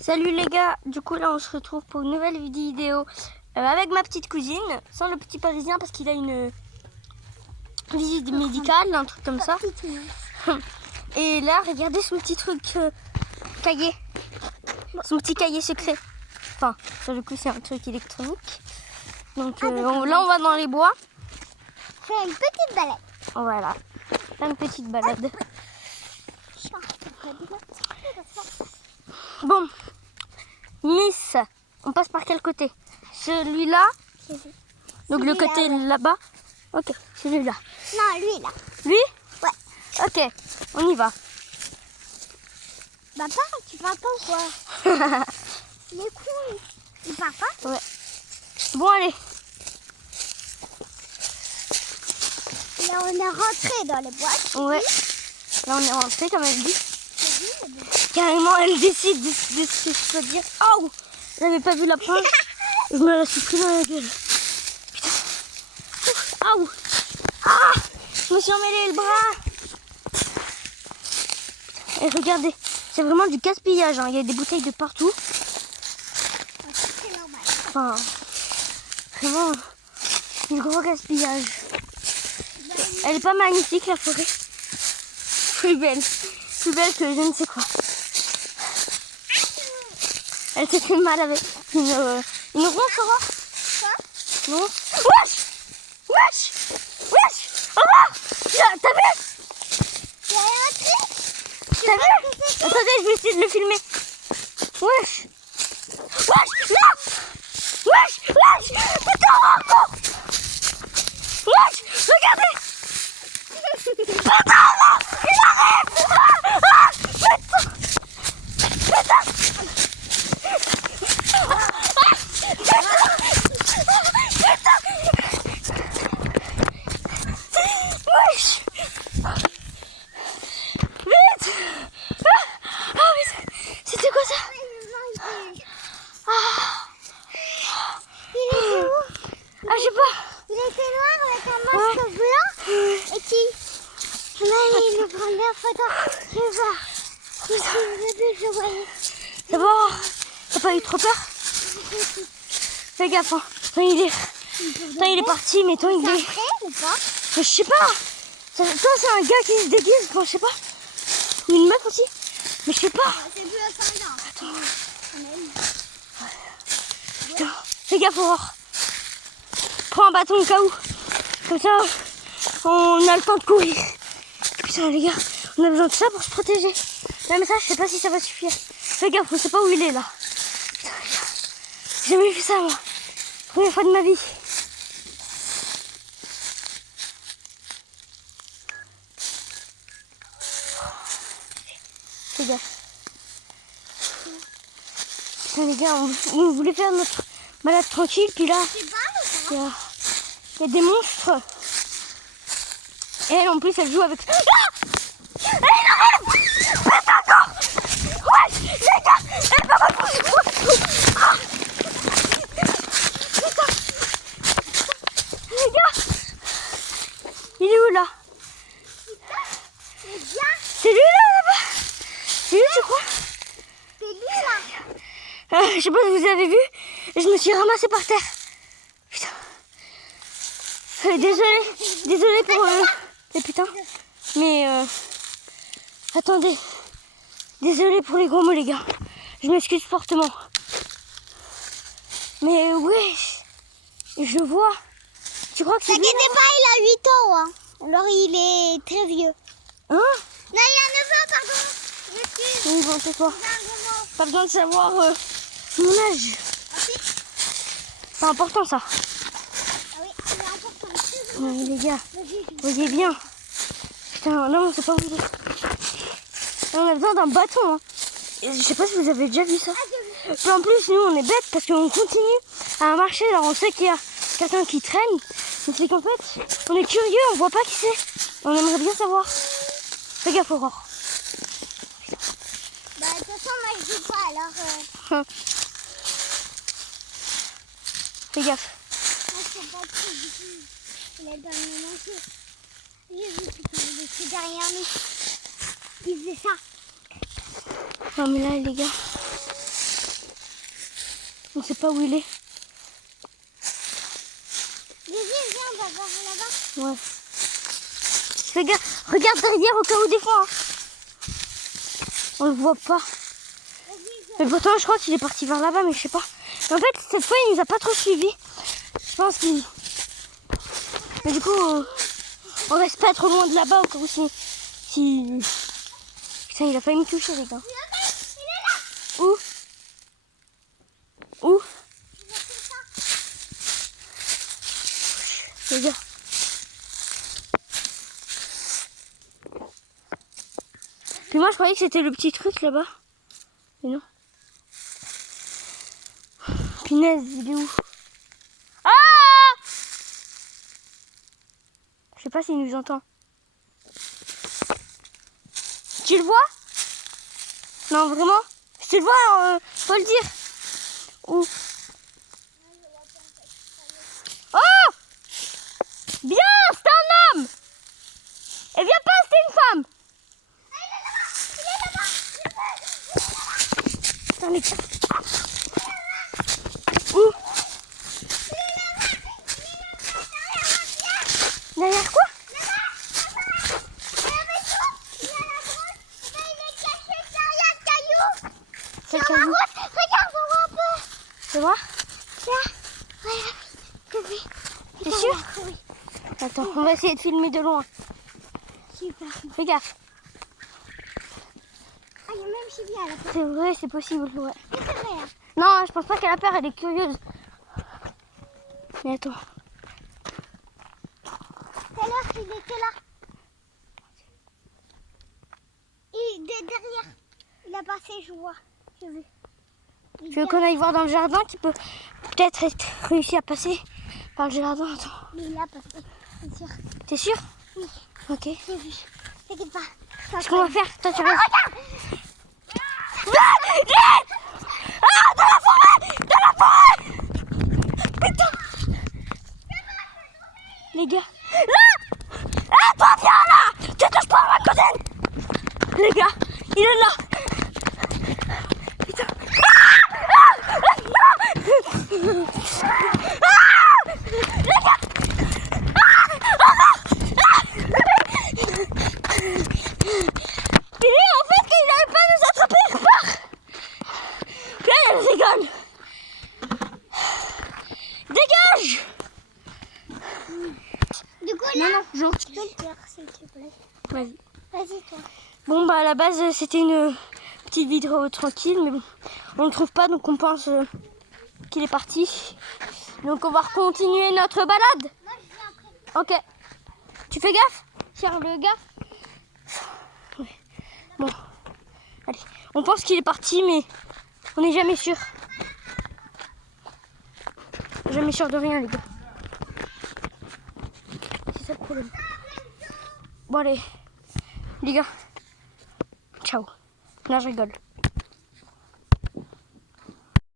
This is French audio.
Salut les gars, du coup là on se retrouve pour une nouvelle vidéo avec ma petite cousine, sans le petit parisien parce qu'il a une visite médicale, un truc comme ça. Et là regardez son petit truc cahier, son petit cahier secret. Enfin, sur le coup c'est un truc électronique. Donc là on va dans les bois. Faire une petite balade. Voilà, faire une petite balade. Bon, Miss, on passe par quel côté? Celui-là? Donc le côté là-bas? Ok, celui-là. Non, lui là. Lui? Ouais. Ok, on y va. Papa, tu parles pas ou quoi? Il est cool. Il parle pas? Ouais. Bon, allez. Là, on est rentré dans les boîtes. Ouais. Là, on est rentré, comme elle dit. Carrément, elle décide de ce que je peux dire. Oh! J'avais pas vu la pointe. Je me la suis pris dans la gueule. Putain. Oh! Ah! Je me suis emmêlé le bras. Et regardez, c'est vraiment du gaspillage. Hein. Il y a des bouteilles de partout. C'est normal. Enfin, vraiment, du gros gaspillage. Elle est pas magnifique, la forêt. Plus belle que je ne sais quoi. Elle s'est fait mal avec une ronce, Aurore. Quoi? Une ronce. Wesh! Wesh! Wesh! Aurore! T'as vu? Il y a un truc. T'as vu? Attendez, je vais essayer de le filmer. Wesh! Wesh! Là! Wesh! Wesh! Putain, Aurore! Wesh! Regardez! Putain, là! Il arrive! Ah! Putain! Putain! Wesh! Vite! Ah mais c'était quoi ça? Il était où? Ah je sais pas. Il était noir avec un masque blanc. Et qui? Là, il me prend la photo. Je vois. Je voyais. C'est bon. T'as pas eu trop peur? Fais gaffe. Hein. Toi il est parti, mais toi il C'est est... après ou pas? Je sais pas. Toi c'est un gars qui se déguise, enfin, je sais pas. Ou une meuf aussi. Mais je sais pas. C'est plus à Saint-Jean. Putain. Fais gaffe, Aurore. Prends un bâton au cas où. Comme ça, on a le temps de courir. Putain les gars, on a besoin de ça pour se protéger. Même ça, je sais pas si ça va suffire. Fais gaffe, on sait pas où il est là. Putain, les gars. J'ai jamais vu ça moi. Première fois de ma vie. Fais gaffe. Putain les gars, on voulait faire notre balade tranquille, puis là, il y a des monstres. Et elle en plus elle joue avec... Ah! Elle arrive! Attends! Ouais! Les gars! Elle va repousser! Ah! Putain! Les gars! Il est où là? C'est lui là-bas? C'est lui tu crois? C'est lui là. Je sais pas si vous avez vu, je me suis ramassée par terre. Putain. Désolée pour les putains. Mais attendez. Désolée pour les gros mots les gars. Je m'excuse fortement. Mais ouais, je vois. Tu crois que c'est lui? T'inquiète pas, il a 8 ans. Hein. Alors il est très vieux. Hein? Non, il a 9 ans, pardon. M'excuse. Oui, bon, c'est toi. C'est un gros mot. Pas besoin de savoir mon âge. Ah si. C'est important ça. Ah oui, il est important. Ouais, les gars, Vas-y. voyez bien. Putain, non, on sait pas où il est. On a besoin d'un bâton. Hein. Et je sais pas si vous avez déjà vu ça. Puis en plus, nous, on est bêtes parce qu'on continue à marcher. Alors, on sait qu'il y a quelqu'un qui traîne. Mais c'est qu'en fait, on est curieux, on voit pas qui c'est. On aimerait bien savoir. Fais gaffe, Aurore. Bah, de toute façon, moi, je joue pas, alors... Fais gaffe. Moi, je sais pas trop du tout. Il est dans le manger. J'ai vu qu'il était derrière nous. Il faisait ça. Non, mais là, les gars, sait pas où il est. Viens, on va voir là-bas. Ouais. Fais gaffe, regarde derrière au cas où des fois. Hein. On le voit pas. Mais pourtant, je crois qu'il est parti vers là-bas, mais je sais pas. Mais en fait, cette fois, il nous a pas trop suivis. Je pense qu'il... Mais du coup, on reste pas trop loin de là-bas au cas où si... Putain, il a failli me toucher, les gars. Où? Où? Les gars. Puis moi, je croyais que c'était le petit truc là-bas. Mais non. Punaise, il est où? Ah! Je sais pas s'il nous entend. Tu le vois? Non, vraiment? Si tu le vois, faut le dire. Où? Oh! Bien, c'est un homme! Et viens pas, c'était une femme! Putain, les gars. Où? Derrière quoi? Quel caillou? Regarde, on voit un peu. Tu vois? Là. Ouais, oui. T'es sûr? Oui. Attends, on va essayer de filmer de loin. Super. Fais gaffe. Ah, il y a même Chivia là. C'est vrai, c'est possible. Ouais. C'est vrai. Hein. Non, je pense pas qu'elle a peur, elle est curieuse. Mais attends. Tout à l'heure, il était là. Il est derrière. Il a passé, je vois. J'ai vu. Tu veux qu'on aille voir dans le jardin qui peut peut-être être réussi à passer par le jardin? Attends. Mais il a passé, c'est sûr. T'es sûr? Oui, Ok. j'ai vu. T'inquiète pas. Qu'est-ce qu'on va faire? Toi, tu restes. Regarde! Ah, dans la forêt! Dans la forêt! Putain! Les gars. Là! Ah, toi, viens là! Tu touches pas à ma cousine! Les gars, il est là! Putain! Dégage! Du coup, là, Non, tu peux le faire, s'il te plaît. Vas-y. Vas-y, toi. Bon, bah à la base, c'était une petite vidéo tranquille, mais bon, on le trouve pas, donc on pense qu'il est parti. Donc on va continuer notre balade. Moi, je viens après. Ok. Tu fais gaffe, Charles, le gars. Ouais. Bon, allez. On pense qu'il est parti, mais on n'est jamais sûr. Jamais sûr de rien, les gars. C'est ça le problème. Bon, allez. Les gars. Ciao. Non, je rigole.